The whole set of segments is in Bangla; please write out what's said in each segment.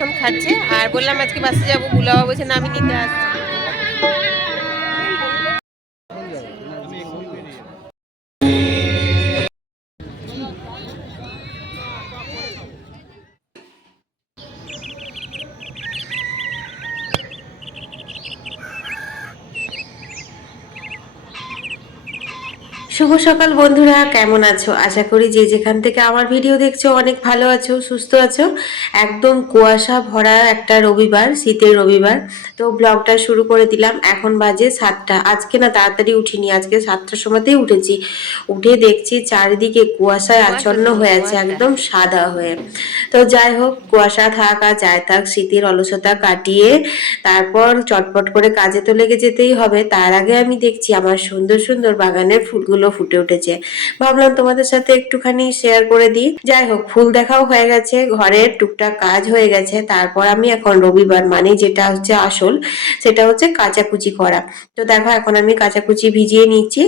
এখন খাচ্ছে আর বললাম আজকে বাসে যাব বুলাবা বলছে না আমি নিতে আসছি। সকাল বন্ধুরা কেমন আছো? আশা করি যে যেখান থেকে আমার ভিডিও দেখছ অনেক ভালো আছো সুস্থ আছো। একদম কুয়াশা ভরা একটা রবিবার শীতের রবিবার। তো ব্লগটা শুরু করে দিলাম এখন বাজে সাতটা। আজকে না তাড়াতাড়ি উঠিনি আজকে সাতটার সময়তেই উঠেছি। উঠে দেখছি চারিদিকে কুয়াশায় আচ্ছন্ন হয়ে আছে একদম সাদা হয়ে। তো যাই হোক কুয়াশা থাক আর যাই থাক শীতের অলসতা কাটিয়ে তারপর চটপট করে কাজে তো লেগে যেতেই হবে। তার আগে আমি দেখছি আমার সুন্দর সুন্দর বাগানের ফুলগুলো ফুটে উঠেছে। ভাবলাম তোমাদের সাথে একটুখানি শেয়ার করে দিই। যাই হোক, ফুল দেখাও হয়ে গেছে, ঘরের টুকটাক কাজ হয়ে গেছে। তারপর আমি এখন রবিবার মানে যেটা হচ্ছে আসল, সেটা হচ্ছে কাচাকুচি করা। তো দেখো, এখন আমি কাচাকুচি ভিজিয়ে নিচ্ছি।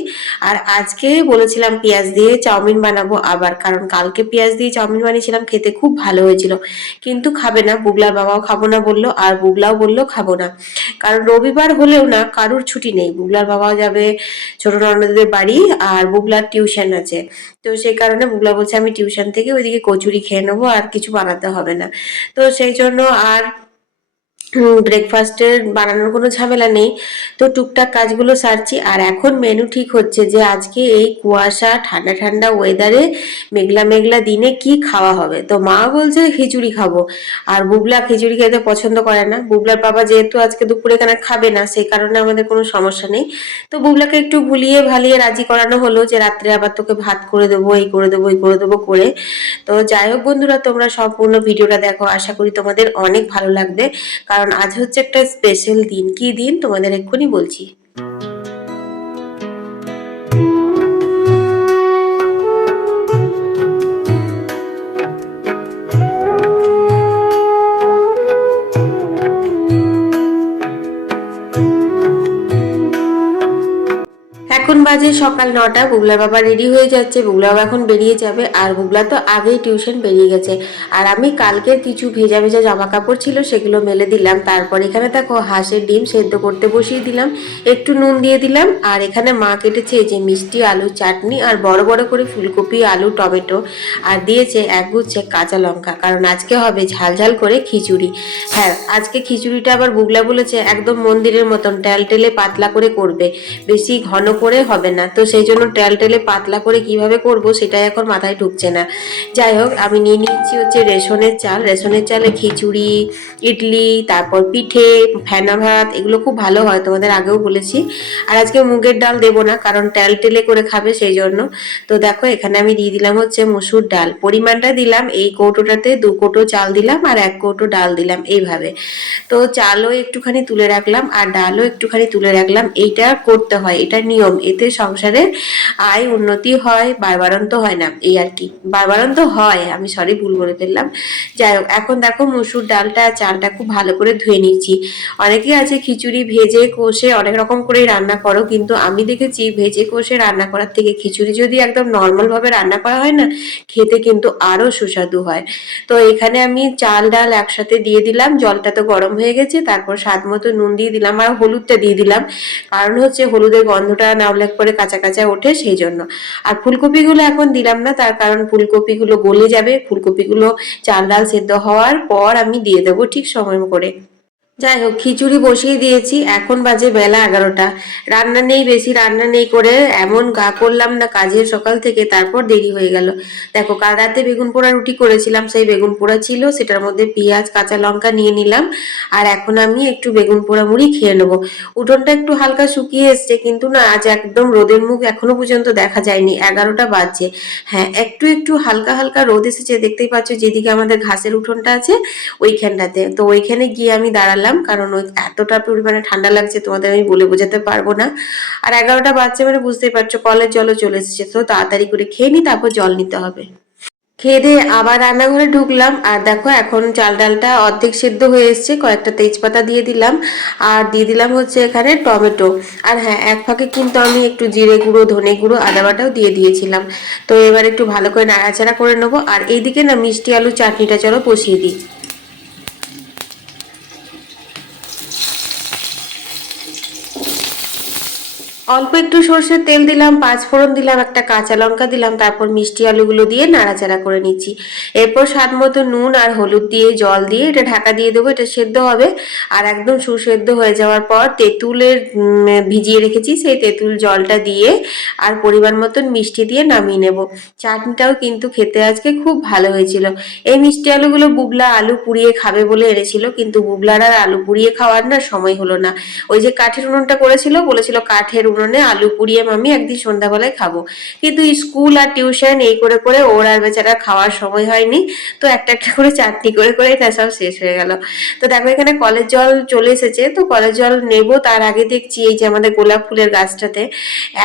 আর আজকে বলেছিলাম পেঁয়াজ দিয়ে চাউমিন বানাবো আবার, কারণ কালকে পেঁয়াজ দিয়ে চাউমিন বানিয়েছিলাম, খেতে খুব ভালো হয়েছিল। কিন্তু খাবে না, বুগলার বাবাও খাব না বলল, আর বুগলাও বলল খাব না। কারণ রবিবার হলেও না, কারুর ছুটি নেই। বুগলার বাবাও যাবে ছোট ননদের বাড়ি, আর বুগলার টিউশন আছে। তো সেই কারণে বুগলা বলছে, আমি টিউশন থেকে ওইদিকে কচুরি খেয়ে নেব, আর কিছু বানাতে হবে না। তো সেই জন্য আর ব্রেকফাস্টের বানানোর কোনো ঝামেলা নেই। তো টুকটাক কাজগুলো সারছি আর এখন মেনু ঠিক হচ্ছে যে আজকে এই কুয়াশা, ঠান্ডা ঠান্ডা ওয়েদারে মেঘলা মেঘলা দিনে কি খাওয়া হবে? তো মা বলছে খিচুড়ি খাব। আর বুবলা খিচুড়ি খেতে পছন্দ করে না। বুবলার বাবা যেহেতু আজকে দুপুরে এখানে খাবে না, সেই কারণে আমাদের কোনো সমস্যা নেই। তো বুবলাকে একটু ভুলিয়ে ভালিয়ে রাজি করানো হলো যে রাত্রে আবার তোকে ভাত করে দেবো, এই করে দেবো এই করে দেবো করে। তো যাই হোক বন্ধুরা, তোমরা সম্পূর্ণ ভিডিওটা দেখো। আশা করি তোমাদের অনেক ভালো লাগবে। কারণ আজ হচ্ছে একটা স্পেশাল দিন। কি দিন? তোমাদের এক্ষুনি বলছি। বাজে সকাল নটা বুগলা বাবা রেডি হয়ে যাচ্ছে বুগলা বাবা এখন বেরিয়ে যাবে, আর বুগলা তো আগেই টিউশন বেরিয়ে গেছে। আর আমি কালকে কিছু ভেজা ভেজা জামা কাপড় ছিল, সেগুলো মেলে দিলাম, তারপর এখানে দেখো হাঁসের ডিম সেদ্ধ করতে বসিয়ে দিলাম, একটু নুন দিয়ে দিলাম, আর এখানে মা কেটেছে যে মিষ্টি আলু চাটনি, আর বড় বড় করে ফুলকপি, আলু, টমেটো, আর দিয়েছে এক গুচ্ছে কাঁচা লঙ্কা, কারণ আজকে হবে ঝাল ঝাল করে খিচুড়ি। হ্যাঁ আজকে খিচুড়িটা আবার বুগলা বলেছে, একদম মন্দিরের মতন টেলে পাতলা করে করবে, বেশি ঘন করে হবে না। তো সেই জন্য টেলে পাতলা করে কীভাবে করব সেটাই এখন মাথায় ঢুকছে না। যাই হোক, আমি নিয়ে নিচ্ছি হচ্ছে রেশনের চাল। রেশনের চালে খিচুড়ি, ইডলি, তারপর পিঠে, ফেনা ভাত, এগুলো খুব ভালো হয় তোমাদের আগেও বলেছি। আর আজকে মুগের ডাল দেবো না, কারণ টেল টেলে করে খাবে সেই জন্য। তো দেখো, এখানে আমি দিয়ে দিলাম হচ্ছে মসুর ডাল। পরিমাণটা দিলাম, এই কৌটোটাতে দু কৌটো চাল দিলাম আর এক কৌটো ডাল দিলাম এইভাবে। তো চালও একটুখানি তুলে রাখলাম আর ডালও একটুখানি তুলে রাখলাম। এইটা করতে হয়, এটা নিয়ম। এতে সংসারে আয় উন্নতি হয় বারবারন্ত হয় না। এই আর কি। বারবারন্ত হয়, আমি সরি ভুল বলে ফেললাম। যাই হোক, এখন দেখো মসুর ডালটা, চালটা খুব ভালো করে ধুয়ে নিচ্ছি অনেকেই আছে খিচুড়ি, ভেজে, কষে, অনেক রকম করেই রান্না করো, কিন্তু আমি দেখেছি ভেজে, কষে রান্না করার থেকে খিচুড়ি যদি একদম নর্মাল ভাবে রান্না করা হয় না, খেতে কিন্তু আরও সুস্বাদু হয়। তো এখানে আমি চাল, ডাল একসাথে দিয়ে দিলাম। জলটা তো গরম হয়ে গেছে, তারপর স্বাদ মতো নুন দিয়ে দিলাম আর হলুদটা দিয়ে দিলাম। কারণ হচ্ছে হলুদের গন্ধটা না হলে করে কাঁচা কাঁচা ওঠে সেই জন্য। আর ফুলকপিগুলো এখন দিলাম না, তার কারণ ফুলকপিগুলো গলে যাবে। ফুলকপিগুলো চাল ডাল সেদ্ধ হওয়ার পর আমি দিয়ে দেবো ঠিক সময় করে। যাই হোক খিচুড়ি বসিয়ে দিয়েছি, এখন বাজে বেলা এগারোটা। রান্না নেই, বেশি রান্না নেই করে এমন গা করলাম না, কাজের সকাল থেকে তারপর দেরি হয়ে গেল। দেখো, কাল রাতে বেগুন পোড়া রুটি করেছিলাম, সেই বেগুন পোড়া ছিল, সেটার মধ্যে পেঁয়াজ, কাঁচা লঙ্কা নিয়ে নিলাম, আর এখন আমি একটু বেগুন পোড়া মুড়ি খেয়ে নেব। উঠোনটা একটু হালকা শুকিয়ে এসছে, কিন্তু না, আজ একদম রোদের মুখ এখনও পর্যন্ত দেখা যায়নি, এগারোটা বাজছে। হ্যাঁ একটু একটু হালকা হালকা রোদ এসেছে, দেখতেই পাচ্ছ, যেদিকে আমাদের ঘাসের উঠোনটা আছে, ওইখানটাতে। তো ওইখানে গিয়ে আমি দাঁড়ালাম কারণ ওই এতটা পরিমাণে ঠান্ডা লাগছে তোমাদের আমি বলে বোঝাতে পারব না। আর এগারোটা বাচ্চা মানে বুঝতেই পারছ, কলের জলও চলে এসেছে, তো তাড়াতাড়ি করে খেয়ে নি, তারপর জল নিতে হবে। খেয়ে দিয়ে আবার রান্নাঘরে ঢুকলাম, আর দেখো এখন চাল ডালটা অর্ধেক সেদ্ধ হয়ে এসছে, কয়েকটা তেজপাতা দিয়ে দিলাম, আর দিয়ে দিলাম হচ্ছে এখানে টমেটো। আর হ্যাঁ এক ফাঁকে কিন্তু আমি একটু জিরে গুঁড়ো, ধনে গুঁড়ো, আদা বাটাও দিয়ে দিয়েছিলাম। তো এবার একটু ভালো করে নাড়াচাড়া করে নেব, আর এইদিকে না মিষ্টি আলু চাটনিটা চলো বসিয়ে দিই। অল্প একটু সর্ষের তেল দিলাম, পাঁচ ফোড়ন দিলাম, একটা কাঁচা লঙ্কা দিলাম, তারপর মিষ্টি আলুগুলো দিয়ে নাড়াচাড়া করে নিচ্ছি। এরপর স্বাদ মতো নুন আর হলুদ দিয়ে জল দিয়ে এটা ঢাকা দিয়ে দেবো, এটা সেদ্ধ হবে। আর একদম সুসেদ্ধ হয়ে যাওয়ার পর তেঁতুলের ভিজিয়ে রেখেছি, সেই তেঁতুল জলটা দিয়ে আর পরিমাণ মতন মিষ্টি দিয়ে নামিয়ে নেব। চাটনিটাও কিন্তু খেতে আজকে খুব ভালো হয়েছিল। এই মিষ্টি আলুগুলো বুবলা আলু পুড়িয়ে খাবে বলে এনেছিল, কিন্তু বুবলার আর আলু পুড়িয়ে খাওয়ার না সময় হলো না। ওই যে কাঠের উনুনটা করেছিল, বলেছিল কাঠের উনুনে আলু পুড়িয়ে মামি একদিন সন্ধ্যাবেলায় খাব। কিন্তু স্কুল আর টিউশন এই করে করে ওর আর বেচারা খাওয়ার সময় হয়নি। তো একটা একটা করে চাটনি করে করে এটা সব শেষ হয়ে গেল। তো দেখো এখানে কলের জল চলে এসেছে। তো কলের জল নেব, তার আগে দেখছি এই যে আমাদের গোলাপ ফুলের গাছটাতে।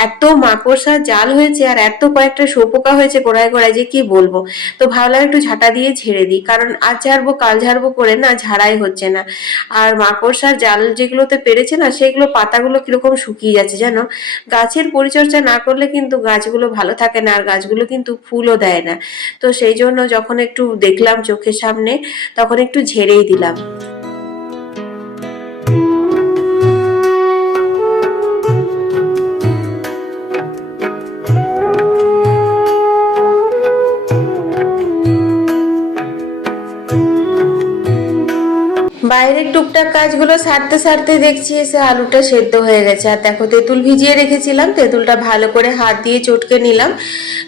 এত মাকড়সা জাল হয়েছে আর এত কয়েকটা শোপোকা হয়েছে গোড়ায় গোড়ায় যে কি বলব। তো ভাবলাম একটু ঝাঁটা দিয়ে ঝেড়ে দিই, কারণ আজ ঝাড়বো, কাল ঝাড়বো করে না ঝাড়াই হচ্ছে না। আর মাকড়সার জাল যেগুলোতে পেরেছে না, সেগুলো পাতাগুলো কীরকম শুকিয়ে যাচ্ছে জানো? গাছের পরিচর্যা না করলে কিন্তু গাছগুলো ভালো থাকে না, আর গাছগুলো কিন্তু ফুলও দেয় না। তো সেই জন্য যখন একটু দেখলাম চোখের সামনে, তখন একটু ঝেড়েই দিলাম। বাইরের টুকটাক কাজগুলো সারতে সারতে দেখছি এসে আলুটা সেদ্ধ হয়ে গেছে। আর দেখো, তেঁতুল ভিজিয়ে রেখেছিলাম, তেঁতুলটা ভালো করে হাত দিয়ে চটকে নিলাম।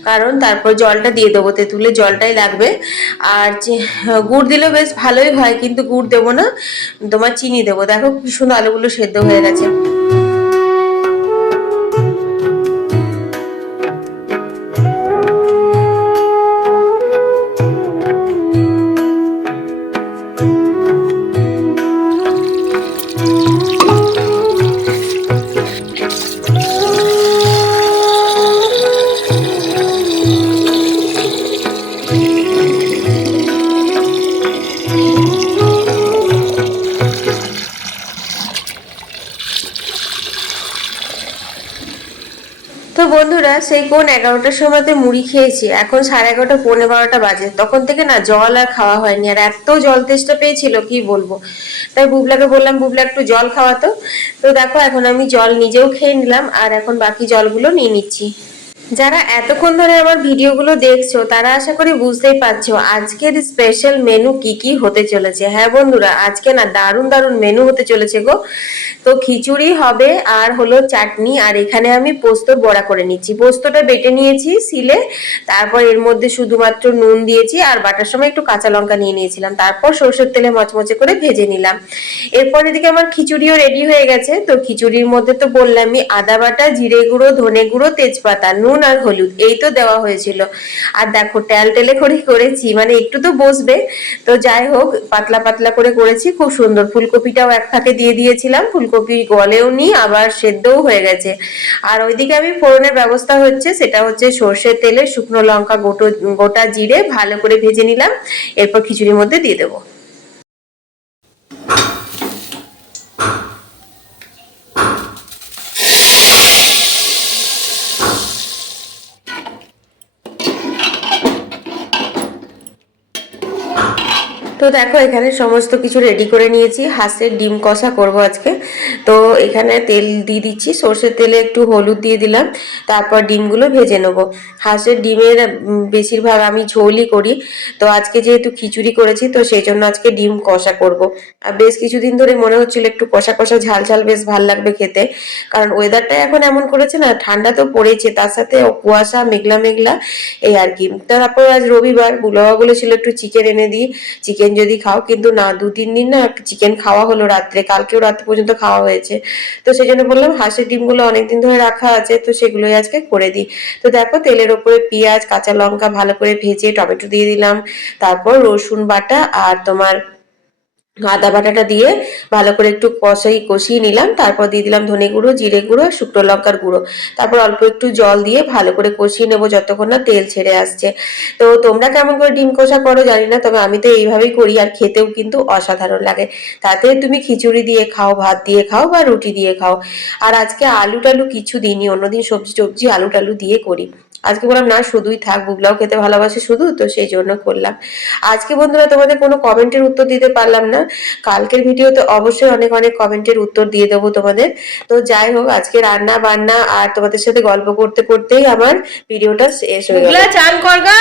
কারণ তারপর জলটা দিয়ে দেবো, তেঁতুলের জলটাই লাগবে। আর গুড় দিলে বেশ ভালোই হয়, কিন্তু গুড় দেবো না, তোমার চিনি দেবো। দেখো সুন্দর আলুগুলো সেদ্ধ হয়ে গেছে। কোন এগারোটার সময়তে মুড়ি খেয়েছি। এখন সাড়ে এগারোটা, পৌনে বারোটা বাজে। তখন থেকে না জল আর খাওয়া হয়নি। আর এত জল তেষ্টা পেয়েছিল, কি বলব? তাই বুবলাকে বললাম, বুবলা, একটু জল খাওয়াতো। তো দেখো, এখন আমি জল নিজেও খেয়ে নিলাম, আর এখন বাকি জলগুলো নিয়ে নিচ্ছি। যারা এতক্ষণ ধরে আমার ভিডিওগুলো দেখছ, তারা আশা করি বুঝতেই পারছ আজকের স্পেশাল মেনু কি কি হতে চলেছে। হ্যাঁ বন্ধুরা, আজকে না দারুণ দারুণ মেনু হতে চলেছে গো। তো খিচুড়ি হবে আর হলো চাটনি আর এখানে আমি পোস্তর বড়া করে নিচ্ছি। পোস্তটা বেটে নিয়েছি সিলে তারপর এর মধ্যে শুধুমাত্র নুন দিয়েছি আর বাটার সময় একটু কাঁচা লঙ্কা নিয়ে নিয়েছিলাম। তারপর সরষের তেলে মচমচে করে ভেজে নিলাম। এরপর এদিকে আমার খিচুড়িও রেডি হয়ে গেছে। তো খিচুড়ির মধ্যে তো বললামই, আদা বাটা, জিরে গুঁড়ো, ধনে গুঁড়ো, তেজপাতা, নুন আর হলুদ, এই তো দেওয়া হয়েছিল। আর দেখো টেল টেলে করে করেছি মানে একটু তো বসবে। তো যাই হোক, পাতলা পাতলা করে করেছি, খুব সুন্দর। ফুলকপিটাও এক ফাঁকে দিয়ে দিয়েছিলাম, ফুলকপি গলেও নি, আবার সেদ্ধও হয়ে গেছে। আর ওইদিকে আমি ফোড়নের ব্যবস্থা হচ্ছে, সেটা হচ্ছে সর্ষের তেলে শুকনো লঙ্কা, গোটো, গোটা জিরে ভালো করে ভেজে নিলাম, এরপর খিচুড়ির মধ্যে দিয়ে দেবো। তো দেখো, এখানে সমস্ত কিছু রেডি করে নিয়েছি। হাঁসের ডিম কষা করব আজকে। তো এখানে তেল দিয়ে দিচ্ছি। সর্ষের তেলে একটু হলুদ দিয়ে দিলাম। তারপর ডিমগুলো ভেজে নেব। হাঁসের ডিমের বেশিরভাগ আমি ঝোলই করি। তো আজকে যেহেতু খিচুড়ি করেছি, তো সেই জন্য আজকে ডিম কষা করব। আর বেশ কিছুদিন ধরে মনে হচ্ছিল একটু কষা কষা ঝাল ঝাল বেশ ভালো লাগবে খেতে। কারণ ওয়েদারটা এখন এমন করেছে না, ঠান্ডা তো পড়েছে। তার সাথে কুয়াশা, মেঘলা মেঘলা, এই আর কি। তারপর আজ রবিবার বুলাবা বলেছিল একটু চিকেন এনে দিই। চিকেন যদি খাও, কিন্তু না দু তিন দিন না চিকেন খাওয়া হলো রাত্রে। কালকেও রাত্রে পর্যন্ত খাওয়া হয়েছে। তো সেই জন্য বললাম, হাঁসের ডিমগুলো অনেকদিন ধরে রাখা আছে, তো সেগুলোই আজকে করে দিই। তো দেখো, তেলের ওপরে পেঁয়াজ, কাঁচা লঙ্কা ভালো করে ভেজে টমেটো দিয়ে দিলাম। তারপর রসুন বাটা আর তোমার আদা বাটাটা দিয়ে ভালো করে একটু কষাই, কষিয়ে নিলাম। তারপর দিয়ে দিলাম ধনে গুঁড়ো, জিরে গুঁড়ো আর শুকনো লঙ্কার গুঁড়ো। তারপর অল্প একটু জল দিয়ে ভালো করে কষিয়ে নেব যতক্ষণ না তেল ছেড়ে আসছে। তো তোমরা কেমন করে ডিম কষা করো জানি না, তবে আমি তো এইভাবেই করি আর খেতেও কিন্তু অসাধারণ লাগে। তাতে তুমি খিচুড়ি দিয়ে খাও, ভাত দিয়ে খাও বা রুটি দিয়ে খাও। আর আজকে আলু টালু কিছু দিইনি, অন্যদিন সবজি টবজি আলু টালু দিয়ে করি। আজকে বললাম, না, শুধুই থাক বুগলাও খেতে ভালোবাসে শুধু, তো সেই জন্য করলাম। আজকে বন্ধুরা, তোমাদের কোনো কমেন্টের উত্তর দিতে পারলাম না। কালকের ভিডিওতে অবশ্যই অনেক অনেক কমেন্টের উত্তর দিয়ে দেবো তোমাদের। তো যাই হোক, আজকে রান্না বান্না আর তোমাদের সাথে গল্প করতে করতেই আমার ভিডিওটা শেষ হয়ে গেল। চান করগা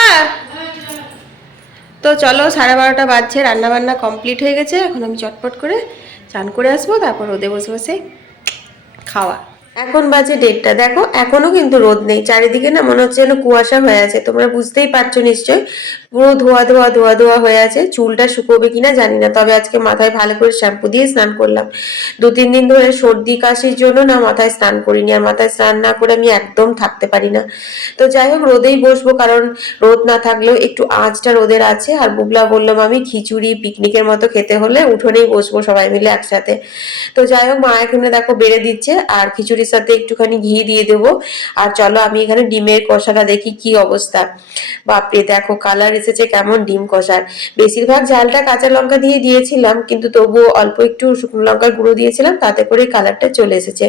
তো চলো, সাড়ে বারোটা বাজছে, রান্না বান্না কমপ্লিট হয়ে গেছে। এখন আমি চটপট করে চান করে আসব, তারপর রোদে বসে বসে খাওয়া। এখন বাজে ডেটটা দেখো, এখনও কিন্তু রোদ নেই। চারিদিকে না মনে হচ্ছে যেন কুয়াশা হয়ে আছে। তোমরা বুঝতেই পারছ নিশ্চয় পুরো ধোয়া ধোয়া ধোয়া ধোয়া হয়ে আছে। চুলটা শুকোবে কিনা জানি না। তবে আজকে মাথায় ভালো করে শ্যাম্পু দিয়ে স্নান করলাম। দু, তিন দিন ধরে সর্দি কাশির জন্য না মাথায় স্নান করিনি। আর মাথায় স্নান না করে আমি একদম থাকতে পারি না। তো যাই হোক, রোদেই বসবো। কারণ রোদ না থাকলেও একটু আঁচটা রোদের আছে। আর বুবলা বললাম আমি খিচুড়ি, পিকনিকের মতো খেতে হলে উঠোনেই বসবো সবাই মিলে একসাথে। তো যাই হোক, মা এখানে দেখো বেড়ে দিচ্ছে। আর খিচুড়ির সাথে একটুখানি ঘি দিয়ে দেবো। আর চলো আমি এখানে ডিমের কষাটা দেখি কি অবস্থা। বাপরে, দেখো কালার এসেছে কেমন ডিম কষার। বেশিরভাগ ঝালটা কাঁচা লঙ্কা দিয়ে দিয়েছিলাম, কিন্তু তবুও অল্প একটু শুকনো লঙ্কার গুঁড়ো দিয়েছিলাম, তাতে করে কালারটা চলে এসেছে।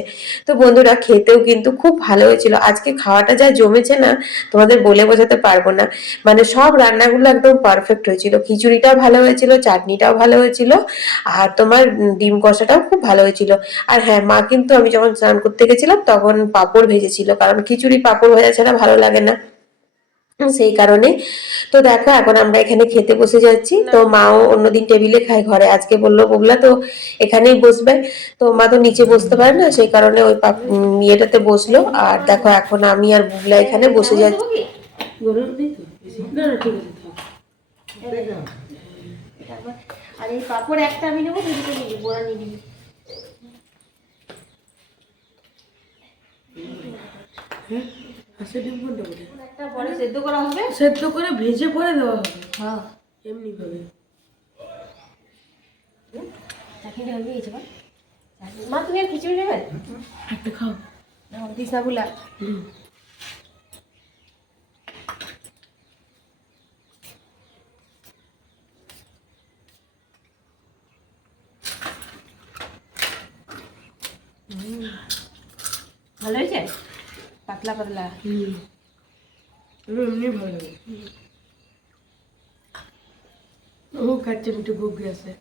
তো বন্ধুরা, খেতেও কিন্তু খুব ভালো হয়েছিল। আজকে খাওয়াটা যা জমেছে না, তোমাদের বলে বোঝাতে পারব না। মানে সব রান্নাগুলো একদম পারফেক্ট হয়েছিল। খিচুড়িটাও ভালো হয়েছিল, চাটনিটাও ভালো হয়েছিল, আর তোমার ডিম কষাটাও খুব ভালো হয়েছিল। আর হ্যাঁ মা কিন্তু আমি যখন স্নান করতে গেছিলাম তখন পাঁপড় ভেজেছিল কারণ খিচুড়ি পাঁপড় ভাজা ছাড়া ভালো লাগে না। সেই কারণে তো দেখো এখন আমরা এখানে খেতে বসে যাচ্ছি। তো মাও অন্যদিন টেবিলে খায় ঘরে আজকে বলল বগলা তো এখানেই বসবে। তো মা তো নিচে বসতে পারে না সেই কারণে ওই পাপ- ইয়েটাতে বসল। আর দেখো এখন আমি আর বুগলা এখানে বসে যাচ্ছি। আর এই পাপড় একটা আমি নেব দুটো নিবি। বোড়া হাঁসের ডিম কোনটা বলে একটা পরে সেদ্ধ করা হবে? সেদ্ধ করে ভেজে পরে দেওয়া হবে। হ্যাঁ। এমনি ভাবে চাটনিটা হয়ে গেছে মা। তুমি আর খিচুড়ি নেবে? একটা খাও। না ভালো হয়েছে? পাতলা পাতলা। হুম। এমনি ভালো লাগে। ও খাচ্ছে মিঠু গুগি আছে।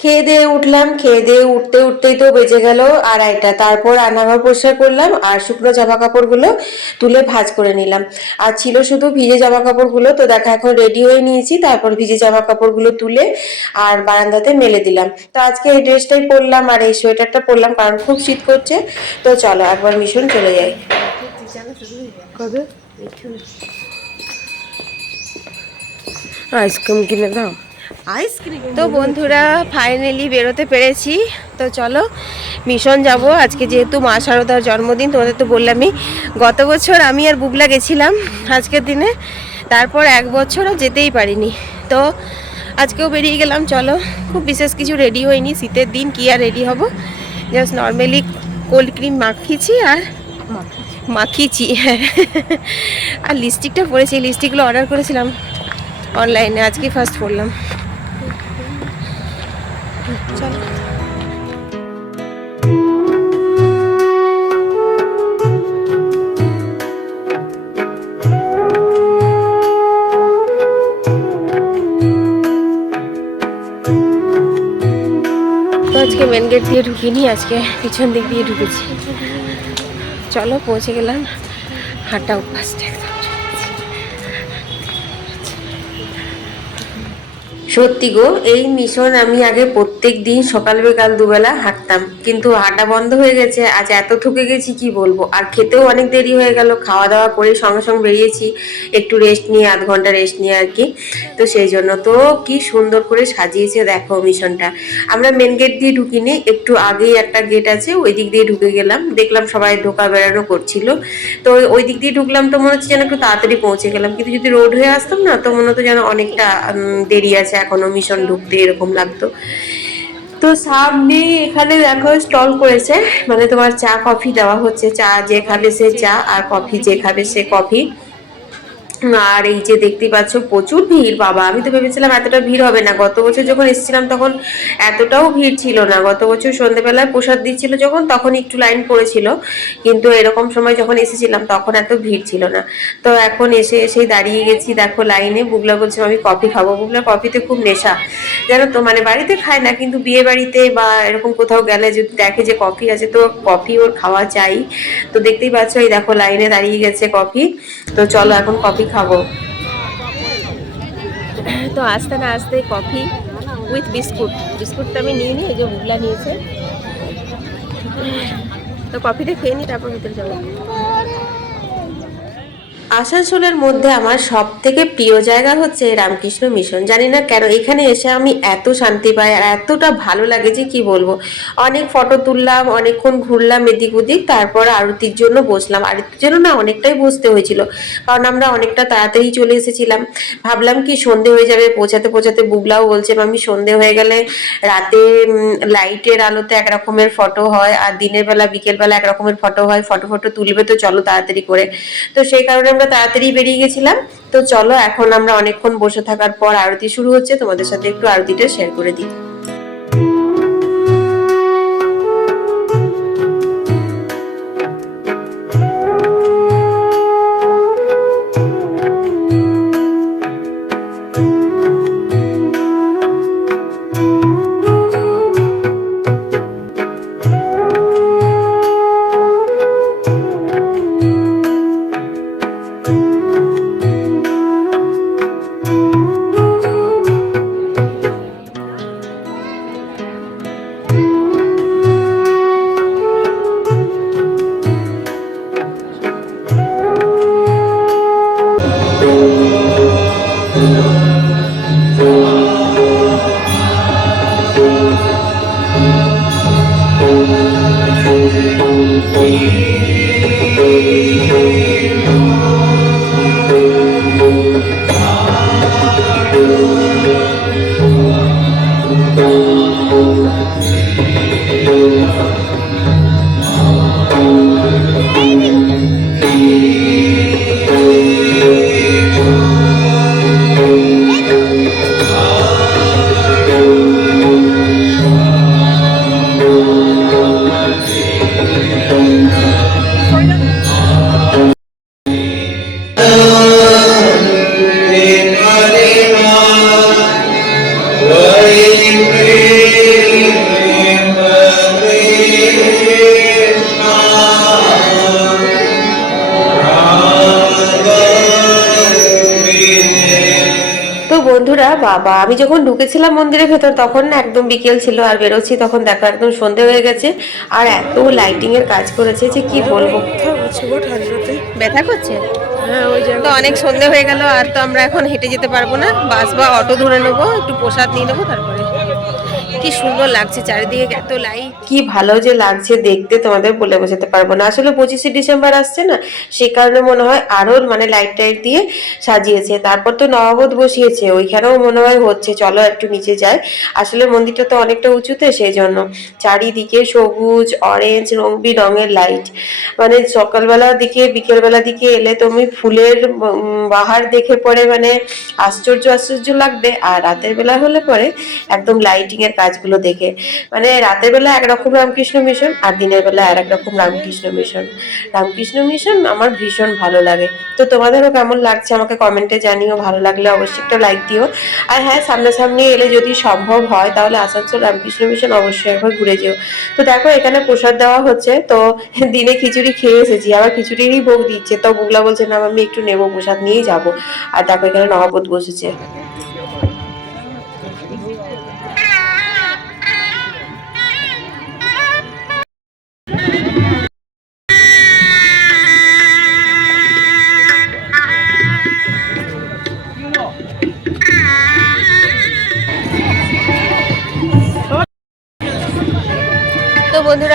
খেয়ে দিয়ে উঠলাম, খেয়ে দিয়ে উঠতে উঠতেই তো বেজে গেল আড়াইটা। তারপর রান্নাঘর পরিষ্কার করলাম আর শুকনো জামা কাপড়গুলো তুলে ভাঁজ করে নিলাম। আর ছিল শুধু ভিজে জামা কাপড়গুলো তো দেখা এখন রেডি হয়ে নিয়েছি। তারপর ভিজে জামা কাপড়গুলো তুলে আর বারান্দাতে মেলে দিলাম। তো আজকে এই ড্রেসটাই পরলাম আর এই সোয়েটারটা পরলাম, কারণ খুব শীত করছে। তো চলো একবার মিশন চলে যাই। আইসক্রিম কিনে দাও। তো বন্ধুরা ফাইনালি বেরোতে পেরেছি। তো চলো মিশন যাব। আজকে যেহেতু মা শারদার জন্মদিন তোমাদের তো বললামই গত বছর আমি আর বুবলা গেছিলাম আজকের দিনে। তারপর এক বছরও যেতেই পারিনি। তো আজকেও বেরিয়ে গেলাম চলো। খুব বিশেষ কিছু রেডি হয়নি শীতের দিন কি আর রেডি হব? জাস্ট নর্মালি কোল্ড ক্রিম মাখিয়েছি আর মাখিয়েছি। হ্যাঁ। আর লিপস্টিকটা পরেছি লিপস্টিকগুলো অর্ডার করেছিলাম। অনলাইনে আজকে ফার্স্ট করলাম আজকে মেন গেট দিয়ে ঢুকিনি, আজকে পিছন দিক দিয়ে ঢুকেছি। চলো, পৌঁছে গেলাম। হাঁটা অভ্যাসটা একদম। সত্যি গো, এই মিশন আমি আগে প্রত্যেক দিন সকাল বিকাল দুবেলা হাঁটতাম। কিন্তু হাঁটা বন্ধ হয়ে গেছে, আজ এত থুকে গেছি কি বলব? আর খেতেও অনেক দেরি হয়ে গেল খাওয়া দাওয়া করে সঙ্গে সঙ্গে বেরিয়েছি, একটু রেস্ট নিয়ে, আধ ঘণ্টা রেস্ট নিয়ে আর কি। তো সেই জন্য তো কি সুন্দর করে সাজিয়েছে দেখো মিশনটা। আমরা মেন গেট দিয়ে ঢুকিনি, একটু আগেই একটা গেট আছে, ওই দিক দিয়ে ঢুকে গেলাম। দেখলাম সবাই ঢোকা বেড়ানো করছিল। তো ওই- ওই দিক দিয়ে ঢুকলাম তো মনে হচ্ছে যেন একটু তাড়াতাড়ি পৌঁছে গেলাম। কিন্তু যদি রোড হয়ে আসতাম না, তো মনে হতো যেন অনেকটা দেরি আছে। এখনও মিশন ঢুকতে এরকম লাগতো। তো সামনে এখানে দেখো স্টল করেছে মানে তোমার চা কফি দেওয়া হচ্ছে। চা যে খাবে সে চা আর কফি যে খাবে সে কফি আর এই যে দেখতে পাচ্ছ, প্রচুর ভিড়, বাবা। আমি তো ভেবেছিলাম এতটা ভিড় হবে না। গত বছর যখন এসেছিলাম, তখন এতটাও ভিড় ছিল না। গত বছর সন্ধ্যেবেলায় প্রসাদ দিচ্ছিল যখন, তখন একটু লাইন পড়েছিল। কিন্তু এরকম সময় যখন এসেছিলাম, তখন এত ভিড় ছিল না। তো এখন এসে, এসেই দাঁড়িয়ে গেছি। দেখো, লাইনে বুগলা বলছে, আমি কফি খাব। বুগলা কফিতে খুব নেশা। জানো তো মানে বাড়িতে খায় না, কিন্তু বিয়ে বাড়িতে বা এরকম কোথাও গেলে যদি দেখে যে কফি আছে, তো কফি ওর খাওয়া চাই। তো দেখতেই পাচ্ছ, এই দেখো, লাইনে দাঁড়িয়ে গেছে কফি। তো চলো, এখন কফি খাব। তো আস্তে না আস্তে কফি উইথ বিস্কুট। বিস্কুটটা আমি নিয়ে নিই, এই যে বুগলা নিয়েছে। তো কফিটা খেয়ে নিই, তারপর ভিতরে যাব আসানসোলের মধ্যে আমার সব থেকে প্রিয় জায়গা হচ্ছে রামকৃষ্ণ মিশন। জানি না কেন এখানে এসে আমি এত শান্তি পাই আর এতটা ভালো লাগে যে কি বলব। অনেক ফটো তুললাম, অনেকক্ষণ ঘুরলাম এদিক ওদিক, তারপর আরতির জন্য বসলাম। আরতির জন্য না অনেকটাই বসতে হয়েছিল, কারণ আমরা অনেকটা তাড়াতাড়ি চলে এসেছিলাম। ভাবলাম কি সন্ধে হয়ে যাবে, পৌঁছাতে পৌঁছাতে বুগলাও বলছে আমি সন্ধে হয়ে গেলে রাতে লাইটের আলোতে এক রকমের ফটো হয় আর দিনের বেলা বিকেল বেলা এক রকমের ফটো হয়। ফটো ফটো তুলবে তো চলো তাড়াতাড়ি করে। তো সেই কারণে আমরা তাড়াতাড়ি বেরিয়ে গেছিলাম। তো চলো, এখন আমরা অনেকক্ষণ বসে থাকার পর আরতি শুরু হচ্ছে। তোমাদের সাথে একটু আরতিটা শেয়ার করে দিই। বাবা আমি যখন ঢুকেছিলাম মন্দিরের ভেতর তখন না একদম বিকেল ছিল আর বেরোচ্ছি তখন দেখো একদম সন্ধে হয়ে গেছে আর এত লাইটিং এর কাজ করেছে যে কি বলব। ঠান্ডাতে ব্যথা করছে? হ্যাঁ ওই তো অনেক সন্ধে হয়ে গেল আর তো আমরা এখন হেঁটে যেতে পারব না। বাস বা অটো ধরে নেব একটু প্রসাদ নিয়ে নেব তারপরে কি সুন্দর লাগছে চারিদিকে এত লাইট কি ভালো যে লাগছে দেখতে, তোমাদের বলে বোঝাতে পারব না। আসলে পঁচিশে ডিসেম্বর আসছে না, সে কারণে মনে হয় আরও মানে লাইট টাইট দিয়ে সাজিয়েছে। তারপর তো নববোধ বসিয়েছে, ওইখানেও মনে হয় হচ্ছে। চলো একটু নিচে যাই। আসলে মন্দিরটা তো অনেকটা উঁচুতে, সেই জন্য। চারিদিকে সবুজ অরেঞ্জ রঙবি রঙের লাইট মানে সকালবেলার দিকে বিকেলবেলার দিকে এলে তুমি ফুলের বাহার দেখে পরে মানে আশ্চর্য আশ্চর্য লাগবে। আর রাতের বেলা হলে পরে একদম লাইটিং এর কাজগুলো দেখে। মানে রাতের বেলা একরকম রামকৃষ্ণ মিশন আর দিনের বেলা আর এক রকম রামকৃষ্ণ মিশন। রামকৃষ্ণ মিশন আমার ভীষণ ভালো লাগে। তো তোমাদেরও কেমন লাগছে আমাকে কমেন্টে জানিও, ভালো লাগলে অবশ্যই একটা লাইক দিও। আর হ্যাঁ সামনাসামনি এলে যদি সম্ভব হয়, তাহলে আসানসোল রামকৃষ্ণ মিশন অবশ্যই একবার ঘুরে যেও। তো দেখো, এখানে প্রসাদ দেওয়া হচ্ছে। তো দিনে খিচুড়ি খেয়ে এসেছি, আবার খিচুড়িরই ভোগ দিচ্ছে। তো বুগলা বলছে, না আমি একটু নেব, প্রসাদ নিয়েই যাব। আর দেখো, এখানে নবাবত বসেছে।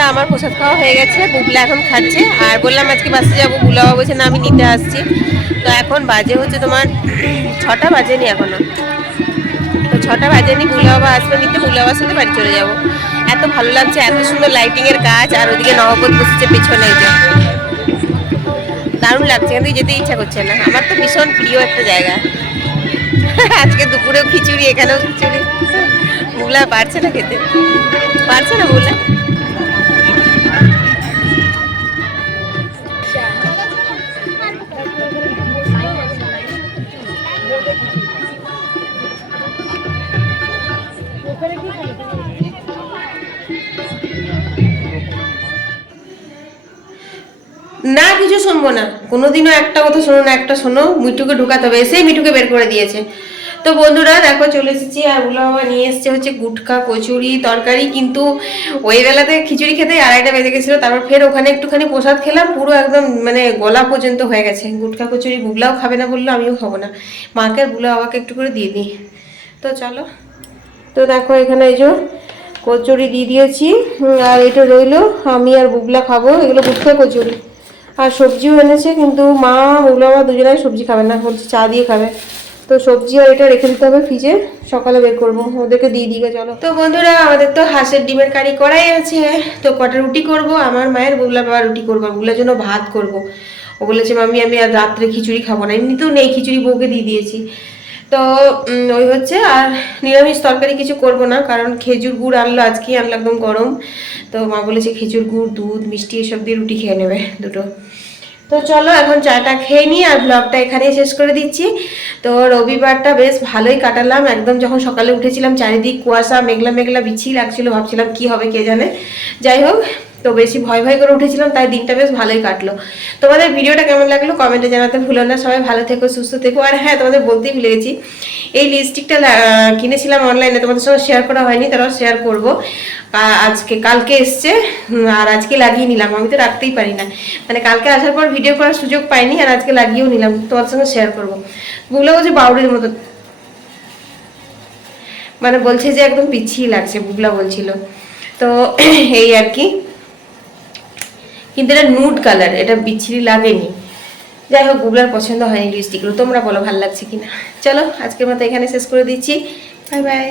বাবার প্রসাদ খাওয়া হয়ে গেছে, বুবলা এখন খাচ্ছে। আর বললাম, আজকে বাসে যাব বুবলা বাবা না, আমি নিতে আসছি। তো এখন বাজে হচ্ছে তোমার ছটা বাজেনি এখনও। তো ছটা বাজেনি বুবলা বাবা আসবে নিতে বুবলা বাবার সাথে বাড়ি চলে যাব। এত ভালো লাগছে, এত সুন্দর লাইটিংয়ের কাজ, আর ওদিকে নবপত বসেছে পেছনে যে। দারুণ লাগছে, কিন্তু যেতে ইচ্ছা করছে না। আমার তো ভীষণ প্রিয় একটা জায়গা। আজকে দুপুরেও খিচুড়ি, এখানেও খিচুড়ি। বুগলা পারছে না খেতে? পারছে না বুগলা শুনব না। কোনোদিনও একটা কথা শোনো না, একটা শোনো, মিঠুকে ঢুকাতে হবে। এসেই মিঠুকে বের করে দিয়েছে। তো বন্ধুরা, দেখো চলে এসেছি, আর উলা বাবা নিয়ে এসেছে হচ্ছে গুটকা, কচুরি, তরকারি। কিন্তু ওই বেলাতে খিচুড়ি খেতে আড়াইটা বেজে গেছিল, তারপর ফের ওখানে একটুখানি প্রসাদ খেলাম, পুরো একদম মানে গলা পর্যন্ত হয়ে গেছে। গুটকা, কচুরি বুগলাও খাবে না বলল, আমিও খাব না। মাকে বুলা বাবাকে একটু করে দিয়ে দিই। তো চলো। তো দেখো এখানে এই যে কচুরি দিয়ে দিয়েছি, আর এটা রইল, আমি আর বুগলা খাব, এগুলো গুটকা কচুরি। আর সবজিও এনেছে, কিন্তু মা ওগুলো আমার দুজনাই সবজি খাবে না, বলছে চা দিয়ে খাবে। তো সবজি আর এটা রেখে দিতে হবে ফ্রিজে, সকালে বের করব, ওদেরকে দিয়ে দিকে চলো। তো বন্ধুরা, আমাদের তো হাঁসের ডিমের কারি করাই আছে, তো কটা রুটি করব, আমার মায়ের বগুলা বাবা রুটি করব ওগুলোর জন্য ভাত করব। ও বলেছে মামি আমি আর রাত্রে খিচুড়ি খাব না, এমনিতেও নেই, খিচুড়ি বউকে দিয়ে দিয়েছি। তো ওই হচ্ছে, আর নিরামিষ তরকারি কিছু করব না, কারণ খেজুর গুড় আনলো, আজকেই আনলো একদম গরম। তো মা বলেছে খেজুর গুড়, দুধ, মিষ্টি এসব দিয়ে রুটি খেয়ে নেবে দুটো। তো চলো, এখন চাটা খেয়ে নিই, আর ব্লগটা এখানেই শেষ করে দিচ্ছি। তো রবিবারটা বেশ ভালোই কাটালাম, একদম যখন সকালে উঠেছিলাম, চারিদিক কুয়াশা, মেঘলা মেঘলা বিচ্ছি লাগছিল, ভাবছিলাম কি হবে কে জানে। যাই হোক তো বেশি ভয় ভয় করে উঠেছিলাম, তাই দিনটা বেশ ভালোই কাটলো। তোমাদের ভিডিওটা কেমন লাগল কমেন্টে জানাতে ভুলো না, সবাই ভালো থেকো, সুস্থ থেকো। আর হ্যাঁ তোমাদের বলতেই ভুলে গেছি, এই লিপস্টিকটা কিনেছিলাম অনলাইনে তোমাদের সঙ্গে শেয়ার করা হয়নি তারাও শেয়ার করব। আজকে, কালকে এসছে আর আজকে লাগিয়ে নিলাম, আমি তো রাখতেই পারি না। মানে কালকে আসার পর ভিডিও করার সুযোগ পাইনি, আর আজকে লাগিয়েও নিলাম তোমার সঙ্গে শেয়ার করব। বুগলো বলছে বাউরির মতো মানে বলছে যে একদম পিছিয়ে লাগছে, বুগলা বলছিল। তো এই আর কি কিন্তু এটা নুড কালার এটা বিচ্ছিরি লাগেনি। যাই হোক গুগলার পছন্দ হয়নি লিপস্টিকগুলো তোমরা বলো, ভালো লাগছে কিনা? চলো, আজকের মতো এখানে শেষ করে দিচ্ছি। Bye bye